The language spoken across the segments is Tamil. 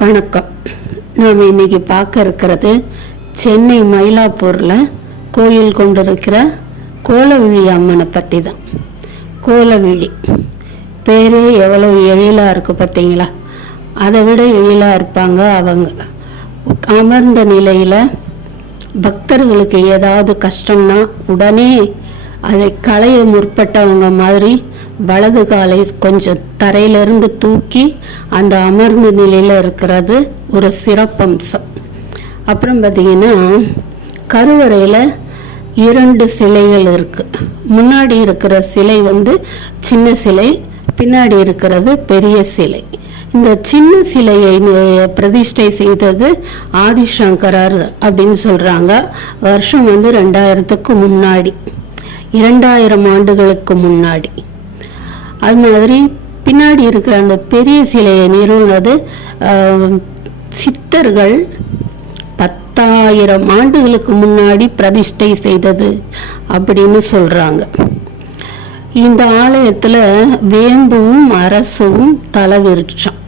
வணக்கம். நாம் இன்னைக்கு பார்க்க இருக்கிறது சென்னை மயிலாப்பூரில் கோயில் கொண்டிருக்கிற கோலவிழி அம்மனை பற்றி தான். கோலவிழி பேரே எவ்வளோ எழிலாக இருக்குது பார்த்தீங்களா? அதை விட எழிலாக இருப்பாங்க அவங்க. அமர்ந்த நிலையில் பக்தர்களுக்கு ஏதாவது கஷ்டம்னா உடனே அதை களைய முற்பட்டவங்க மாதிரி வலது காலை கொஞ்சம் தரையிலிருந்து தூக்கி அந்த அமர்ந்த நிலையில் இருக்கிறது ஒரு சிறப்பம்சம். அப்புறம் பார்த்திங்கன்னா கருவறையில் 2 சிலைகள் இருக்குது. முன்னாடி இருக்கிற சிலை சின்ன சிலை, பின்னாடி இருக்கிறது பெரிய சிலை. இந்த சின்ன சிலையை பிரதிஷ்டை செய்தது ஆதிசங்கரர் அப்படின்னு சொல்கிறாங்க. வருஷம் 2000க்கு முன்னாடி, 2000 ஆண்டுகளுக்கு முன்னாடி. அது மாதிரி பின்னாடி இருக்கிற அந்த பெரிய சிலையை நிறுவனது சித்தர்கள் 10,000 ஆண்டுகளுக்கு முன்னாடி பிரதிஷ்டை செய்தது அப்படின்னு சொல்கிறாங்க. இந்த ஆலயத்தில் வேம்புவும் அரசும் தலவிருட்சம்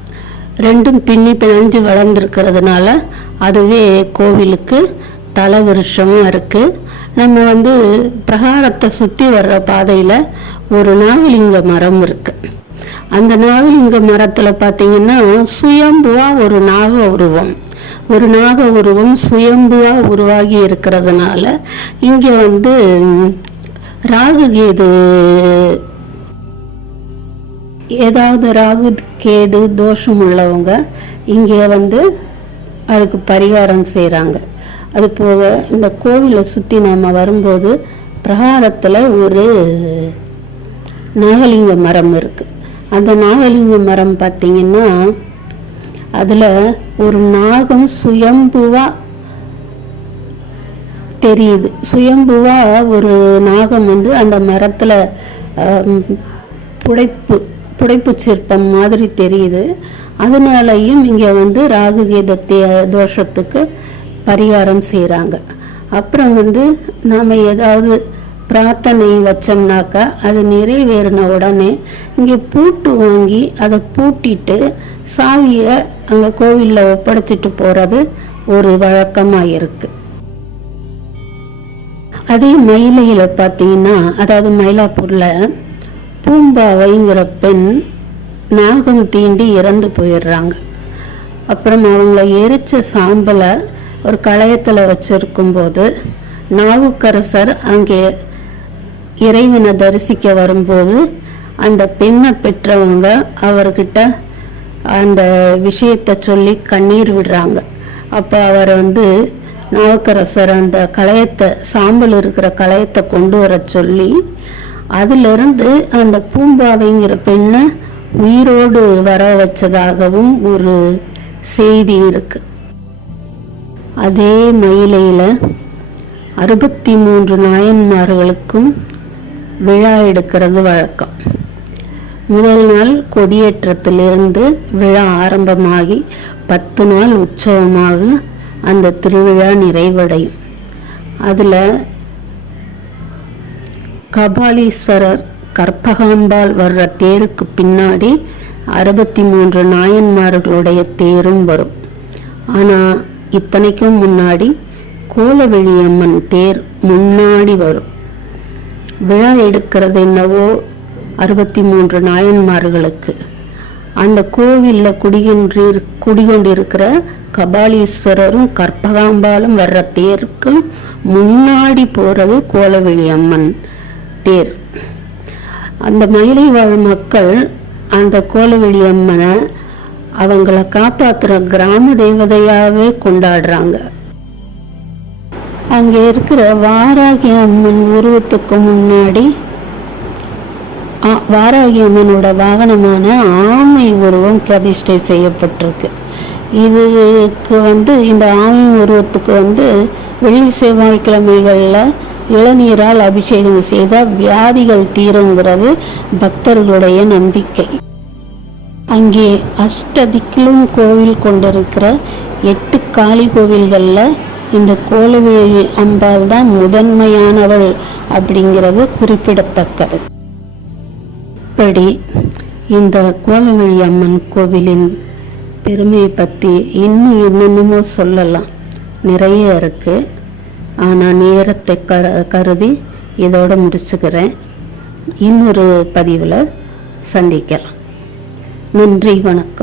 ரெண்டும் பிணைஞ்சு வளர்ந்துருக்கிறதுனால அதுவே கோவிலுக்கு தலவிருட்சமும் இருக்குது. நம்ம பிரகாரத்தை சுற்றி வர்ற பாதையில் ஒரு நாகலிங்க மரம் இருக்குது. அந்த நாகலிங்க மரத்தில் பார்த்திங்கன்னா சுயம்புவாக ஒரு நாக உருவம் சுயம்புவாக உருவாகி இருக்கிறதுனால இங்கே ராகு கேது, ஏதாவது ராகு கேது தோஷம் உள்ளவங்க இங்கே அதுக்கு பரிகாரம் செய்கிறாங்க. அது போக இந்த கோவிலை சுற்றி நாம் வரும்போது பிரகாரத்தில் ஒரு நாகலிங்க மரம் இருக்குது. அந்த நாகலிங்க மரம் பார்த்திங்கன்னா அதில் ஒரு நாகம் சுயம்புவாக தெரியுது. சுயம்புவாக ஒரு நாகம் அந்த மரத்தில் புடைப்பு சிற்பம் மாதிரி தெரியுது. அதனாலையும் இங்கே ராகு கேது தோஷத்துக்கு பரிகாரம் செய்கிறாங்க. அப்புறம் நாம் ஏதாவது பிரார்த்தனை வச்சோம்னாக்கா அது நிறைவேறின உடனே இங்கே பூட்டு வாங்கி அதை பூட்டிட்டு சாவியை அங்கே கோவிலில் ஒப்படைச்சிட்டு போகிறது ஒரு வழக்கமாக இருக்குது. அதே மயிலையில் பார்த்தீங்கன்னா, அதாவது மயிலாப்பூரில் பூம்பாவைங்கிற பெண் நாகம் தீண்டி இறந்து போயிடுறாங்க. அப்புறம் அவங்கள எரிச்ச சாம்பலை ஒரு களையத்தில் வச்சிருக்கும்போது நாவுக்கரசர் அங்கே இறைவனை தரிசிக்க வரும்போது அந்த பெண்ணை பெற்றவங்க அவர்கிட்ட அந்த விஷயத்தை சொல்லி கண்ணீர் விடுறாங்க. அப்போ அவர் நாவுக்கரசர் அந்த களையத்தை, சாம்பல் இருக்கிற களையத்தை கொண்டு வர சொல்லி அதிலிருந்து அந்த பூம்பாவைங்கிற பெண்ணை உயிரோடு வர வச்சதாகவும் ஒரு செய்தி இருக்கு. அதே மயிலையில் 63 நாயன்மார்களுக்கும் விழா எடுக்கிறது வழக்கம். முதல் நாள் கொடியேற்றத்திலிருந்து விழா ஆரம்பமாகி 10 நாள் உற்சவமாக அந்த திருவிழா நிறைவடையும். அதில் கபாலீஸ்வரர் கற்பகாம்பாள் வர்ற தேருக்கு பின்னாடி 63 நாயன்மார்களுடைய தேரும் வரும். ஆனால் இத்தனைக்கும் முன்னாடி கோலவிழி அம்மன் தேர் முன்னாடி வரும். விழா எடுக்கிறது என்னவோ 63 நாயன்மார்களுக்கு. அந்த கோவிலில் குடிகொண்டிருக்கிற கபாலீஸ்வரரும் கற்பகாம்பாலும் வர்ற தேருக்கு முன்னாடி போகிறது கோலவிழி அம்மன் தேர். அந்த மயிலை வாழ் மக்கள் அந்த கோலவிழி அம்மனை அவங்கள காப்பாற்றுற கிராம தேவதையாகவே கொண்டாடுறாங்க. அங்கே இருக்கிற வாராகி அம்மன் உருவத்துக்கு முன்னாடி வாராகி அம்மனோட வாகனமான ஆமை உருவம் பிரதிஷ்டை செய்யப்பட்டிருக்கு. இதுக்கு இந்த ஆமை உருவத்துக்கு வெள்ளி செவ்வாய்க்கிழமைகளில் இளநீரால் அபிஷேகம் செய்தால் வியாதிகள் தீருங்கிறது பக்தர்களுடைய நம்பிக்கை. அங்கே அஷ்டதிக்கிலும் கோவில் கொண்டிருக்கிற 8 காளி கோவில்களில் இந்த கோலவிழி அம்பாள் தான் முதன்மையானவள் அப்படிங்கிறது குறிப்பிடத்தக்கது. இப்படி இந்த கோலவிழி அம்மன் கோவிலின் பெருமையை பற்றி இன்னும் என்னென்னமோ சொல்லலாம், நிறைய இருக்குது. ஆனால் நேரத்தை கருதி இதோட முடிச்சுக்கிறேன். இன்னொரு பதிவில் சந்திக்கலாம். நன்றி, வணக்கம்.